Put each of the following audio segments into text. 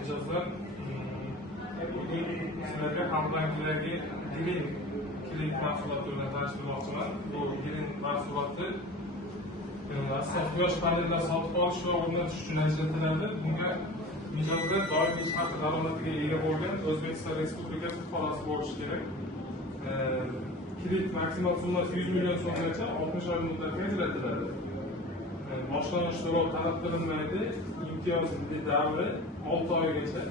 mijozlar sizlarga hambanklardagi Green kredit mahsuloti bilan tanishtirmoqchiman. Bu Green mahsuloti asosan quyosh panellari sotib olish va o'rnatish uchun ajratiladi. Bunga mijozlar doimiy shaxs daromadiga ega bo'lgan O'zbekiston Respublikasi fuqarosi bo'lishi kerak. Kredit maksimal summasi 100 million so'mgacha 60 oy muddatga ajratiladi. Boshlang'ich to'lov talab qilinmaydi. Imtiyozli davri 6 oygacha.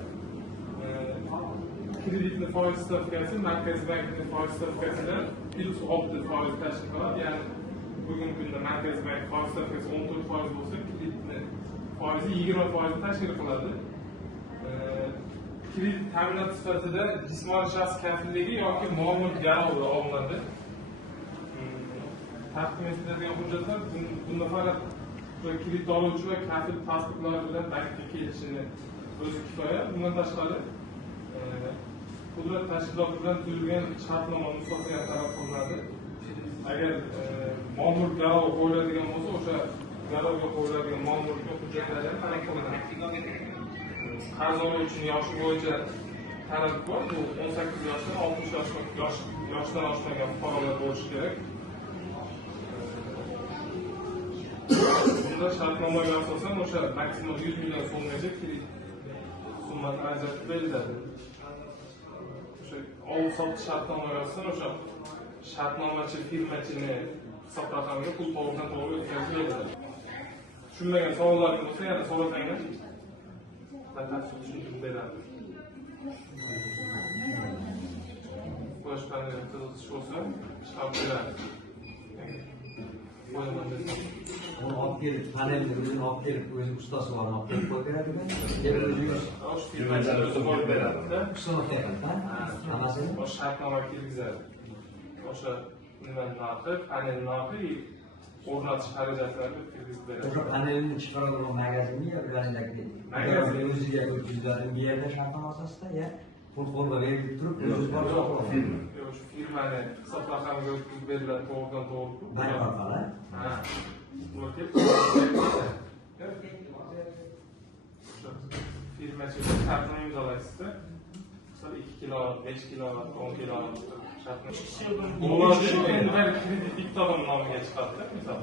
Kreditni foiz stavkasi Markaziy bankning foiz stavkasidan +6% tashkil qiladi. Ya'ni bugungi kunda Markaziy bank foiz stavkasi 14% bo'lsa, kreditni foizi 20% tashkil qiladi. Kredit ta'minot sifatida jismoniy shaxs kafilligi yoki ma'mur garovi olinadi. Taqdim etiladigan hujjatlar bunda faqat kredit oluvchi va kafil pasportlari bilan bankka kelishini o'zi kifoya. Bundan tashqari qudrat tashkiloti bilan tuzilgan shartnoma nusxasi ham talab qilinadi. Agar ma'mur garov qo'yiladigan bo'lsa, o'sha garovga qo'yiladigan ma'murlik hujjatlari ham talab qilinadi. Qarz oluvchining yoshi bo'yicha talab bor. Bu 18 yoshdan 60 yoshdan oshmagan fuqarolar bo'lishi kerak. Bunda shartnomaga asosan o'sha maksimal 100 million so'mgacha kredit summasi ajratib beriladi. O'sha olib-sotish shartnomaga asosan o'sha shartnomachi firmachini hisob raqamiga pul to'g'ridan-to'g'ri o'tkazib beriladi. Tushunmagan savollaringiz bo'lsa, yana so'rasanglar batafsil tushuntirib beradi. Quyosh paneli qiziqish bo'lsa, chiqarib beradi. Onu olib kelib, panelni o'zini olib kelib, o'zi ustasi bor, olib kelib qo'yib beradimi? Kelib o'zingiz firmachilar o'zi olib beradi-da. ustani qilyapti-da. Hammasini o'sha shartnoma kirgizadi. O'sha nimani narxi, panel narxi, o'rnatish xarajatlarini kirgizib beradi. o'sha panelni chiqaradigan magazinmi yo ularindagi magazin o'ziga o'tkaziladi bu yerda shartnoma asosida ya pul qo'lga berib turib o'zingiz bor firma. O'sha firmani hisob raqamiga o'tkazib beriladi to'g'ridan-to'g'ri. Bank orqali. Ha. Firmachiga shartnoma imzolaysizda, misol 2 kilo, 5 kilo, 10 kilo shartnoma. Ular endi bir kredit bitta odam nomiga chiqadi-da, misol.